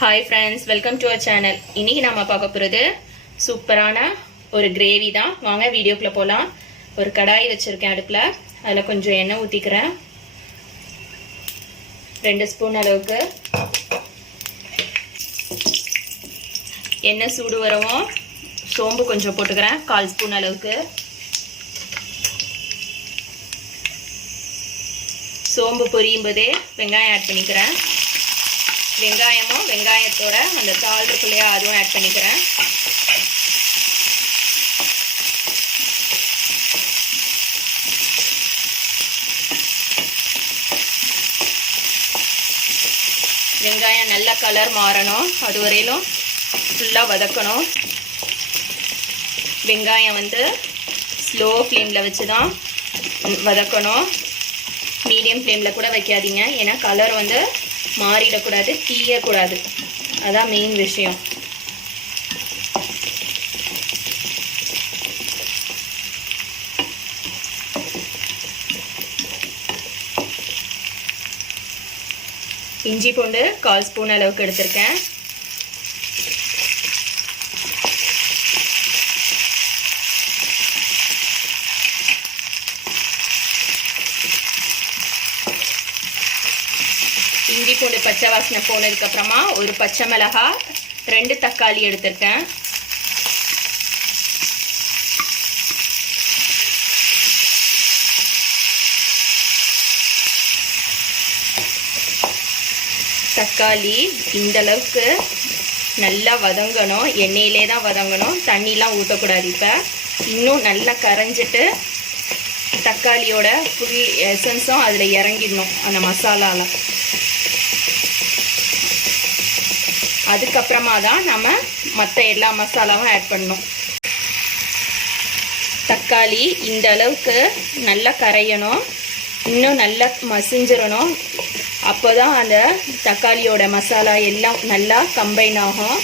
Hi friends, welcome to our channel. இன்னைக்கு நாம பார்க்க போறது சூப்பரான ஒரு கிரேவி தான். வாங்க வீடியோக்குள்ள போலாம். ஒரு கடாய் வச்சிருக்கேன் அடுப்புல. அதுல கொஞ்சம் எண்ணெய் ஊத்திக்கிறேன். 2 ஸ்பூன் அளவுக்கு. எண்ணெய் சூடு வரவும் சோம்பு கொஞ்சம் போட்டுக்கிறேன். 1/4 ஸ்பூன் அளவுக்கு. சோம்பு பொரியும் போதே வெங்காயம் ஆட் பண்ணிக்கிறேன். வெங்காயமும் வெங்காயத்தோட அந்த தாள் இருக்கு இல்லையா, அதுவும் ஆட் பண்ணிக்கிறேன். வெங்காயம் நல்ல கலர் மாறணும், அது வரையிலும் ஃபுல்லாக வதக்கணும். வெங்காயம் ஸ்லோ ஃப்ளேமில் வச்சு தான் வதக்கணும். மீடியம் ஃப்ளேமில் கூட வைக்காதீங்க, ஏன்னா கலர் மாறிடக்கூடாது, தீயக்கூடாது. அதான் மெயின் விஷயம். இஞ்சி பூண்டு 1/4 ஸ்பூன் அளவுக்கு எடுத்திருக்கேன். இஞ்சி பூண்டு பச்சை வாசனை போனதுக்கு அப்புறமா ஒரு பச்சை மிளகாய், 2 தக்காளி எடுத்திருக்கேன். தக்காளி இந்த அளவுக்கு நல்லா வதங்கணும், எண்ணெயிலே தான் வதங்கணும், தண்ணிலாம் ஊற்றக்கூடாது. இப்போ இன்னும் நல்லா கரைஞ்சிட்டு தக்காளியோட ஃபுல் எசன்ஸும் அதில் இறங்கிடணும் அந்த மசாலாலாம். அதுக்கப்புறமா தான் நம்ம மற்ற எல்லா மசாலாவும் ஆட் பண்ணணும். தக்காளி இந்த அளவுக்கு நல்லா கரையணும், இன்னும் நல்லா மசிஞ்சிடணும். அப்போ தான் அந்த தக்காளியோட மசாலா எல்லாம் நல்லா கம்பைன் ஆகும்.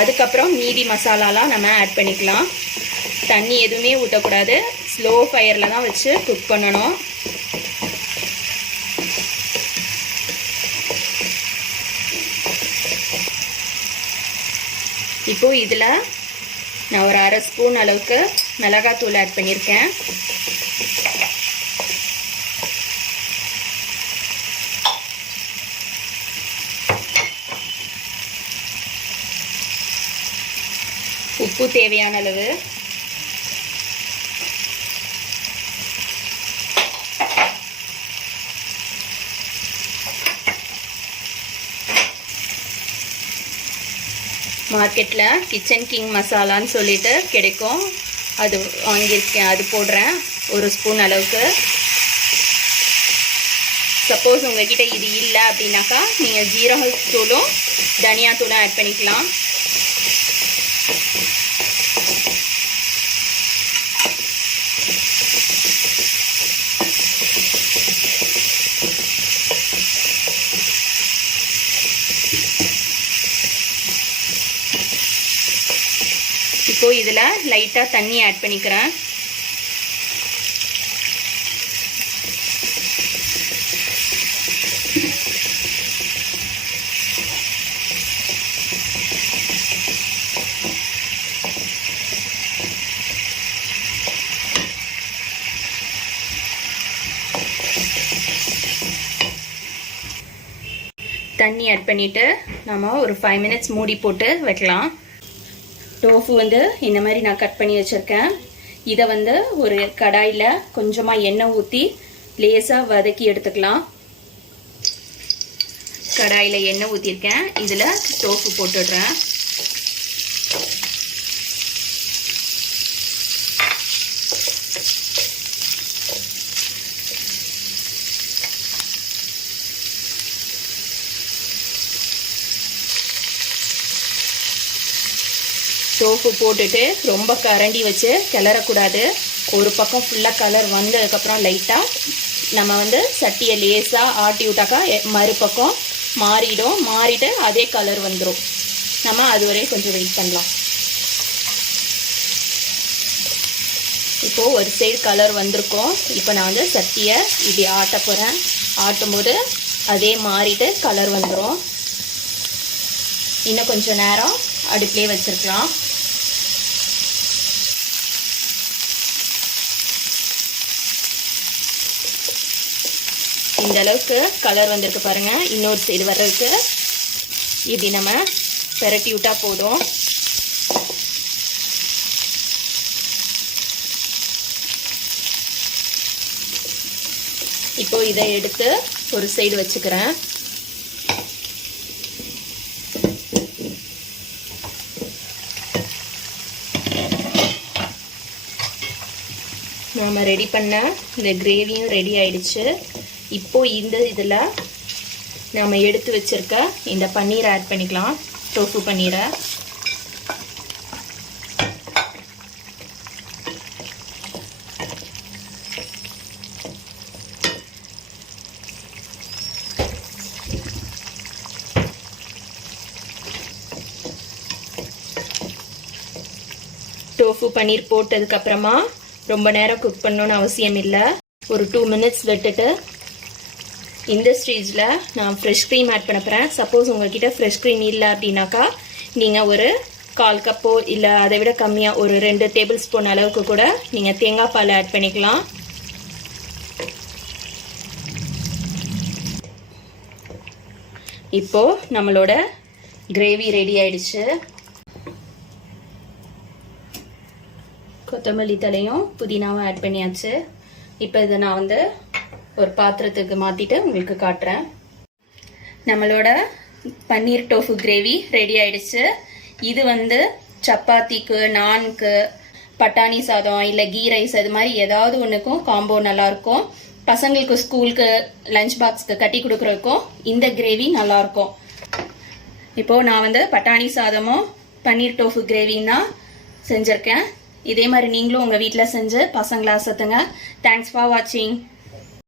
அதுக்கப்புறம் மீதி மசாலாலாம் நம்ம ஆட் பண்ணிக்கலாம். தண்ணி எதுவுமே ஊற்றக்கூடாது, ஸ்லோ ஃபயரில் தான் வச்சு குக் பண்ணணும். இப்போ இதில் நான் ஒரு 1/2 ஸ்பூன் அளவுக்கு மிளகாத்தூள் ஆட் பண்ணியிருக்கேன். உப்பு தேவையான அளவு. மார்க்கெட்டில் கிச்சன் கிங் மசாலான்னு சொல்லிட்டு கிடைக்கும், அது வாங்கியிருக்கேன். அது போடுறேன் 1 ஸ்பூன் அளவுக்கு. சப்போஸ் உங்ககிட்ட இது இல்லை அப்படின்னாக்கா நீங்கள் ஜீரகத்தூளும் தனியாத்தூளும் ஆட் பண்ணிக்கலாம். இப்போ இதில் லைட்டாக தண்ணி ஆட் பண்ணிக்கிறேன். தண்ணி ஆட் பண்ணிவிட்டு நம்ம ஒரு 5 மினிட்ஸ் மூடி போட்டு வைக்கலாம். டோஃபு இந்த மாதிரி நான் கட் பண்ணி வச்சுருக்கேன். இதை ஒரு கடாயில் கொஞ்சமாக எண்ணெய் ஊற்றி லேசாக வதக்கி எடுத்துக்கலாம். கடாயில் எண்ணெய் ஊற்றிருக்கேன், இதில் டோஃபு போட்டுடுறேன். டோஃபு போட்டுட்டு ரொம்ப கரண்டி வச்சு கிளறக்கூடாது. ஒரு பக்கம் ஃபுல்லாக கலர் வந்ததுக்கப்புறம் லைட்டாக நம்ம சட்டியை லேசாக ஆட்டி விட்டாக்கா மறுபக்கம் மாறிடும். மாறிட்டு அதே கலர் வந்துடும். நம்ம அது வரையும் கொஞ்சம் வெயிட் பண்ணலாம். இப்போது ஒரு சைடு கலர் வந்திருக்கும். இப்போ நான் சட்டியை இப்படி ஆட்ட போகிறேன். ஆட்டும் போது அதே மாறிட்டு கலர் வந்துடும். இன்னும் கொஞ்சம் நேரம் அடுப்பிலே வச்சிருக்கலாம். இந்த அளவுக்கு கலர் வந்திருக்கு பாருங்க. இன்னொரு சைடு வர்றதுக்கு இப்படி நம்ம பெரட்டி விட்டா போதும். இப்போ இதை எடுத்து ஒரு சைடு வச்சுக்கிறேன். நாம ரெடி பண்ண இந்த கிரேவியும் ரெடி ஆயிடுச்சு. இப்போ இந்த இதில் நாம எடுத்து வச்சிருக்க இந்த பன்னீரை ஆட் பண்ணிக்கலாம். டோஃபு பன்னீரை டோஃபு பன்னீர் போட்டதுக்கு அப்புறமா ரொம்ப நேரம் குக் பண்ணணும்னு அவசியம் இல்லை. ஒரு 2 minutes விட்டுட்டு இந்த ஸ்டேஜில் நான் ஃப்ரெஷ் க்ரீம் ஆட் பண்ண போகிறேன். சப்போஸ் உங்கள்கிட்ட ஃப்ரெஷ் க்ரீம் இல்லை அப்படின்னாக்கா நீங்கள் ஒரு 1/4 கப்போ இல்லை அதை விட கம்மியாக ஒரு 2 டேபிள் ஸ்பூன் அளவுக்கு கூட நீங்கள் தேங்காய் பால் ஆட் பண்ணிக்கலாம். இப்போது நம்மளோட கிரேவி ரெடி ஆயிடுச்சு. கொத்தமல்லி தலையும் புதினாவும் ஆட் பண்ணியாச்சு. இப்போ இதை நான் வந்து ஒரு பாத்திரத்துக்கு மாற்றிட்டு உங்களுக்கு காட்டுறேன். நம்மளோட பன்னீர் டோஃபு கிரேவி ரெடி ஆயிடுச்சு. இது வந்து சப்பாத்திக்கு, நான்க்கு, பட்டாணி சாதம் இல்லை கீ ரைஸ் அது மாதிரி ஏதாவது ஒன்றுக்கும் காம்போ நல்லாயிருக்கும். பசங்களுக்கு ஸ்கூலுக்கு லஞ்ச் பாக்ஸ்க்கு கட்டி கொடுக்குறதுக்கும் இந்த கிரேவி நல்லாயிருக்கும். இப்போது நான் வந்து பட்டாணி சாதமும் பன்னீர் டோஃபு கிரேவியும் தான் செஞ்சுருக்கேன். இதே மாதிரி நீங்களும் உங்கள் வீட்டில் செஞ்சு பசங்களை அசத்துங்க. தேங்க்ஸ் ஃபார் வாட்சிங்.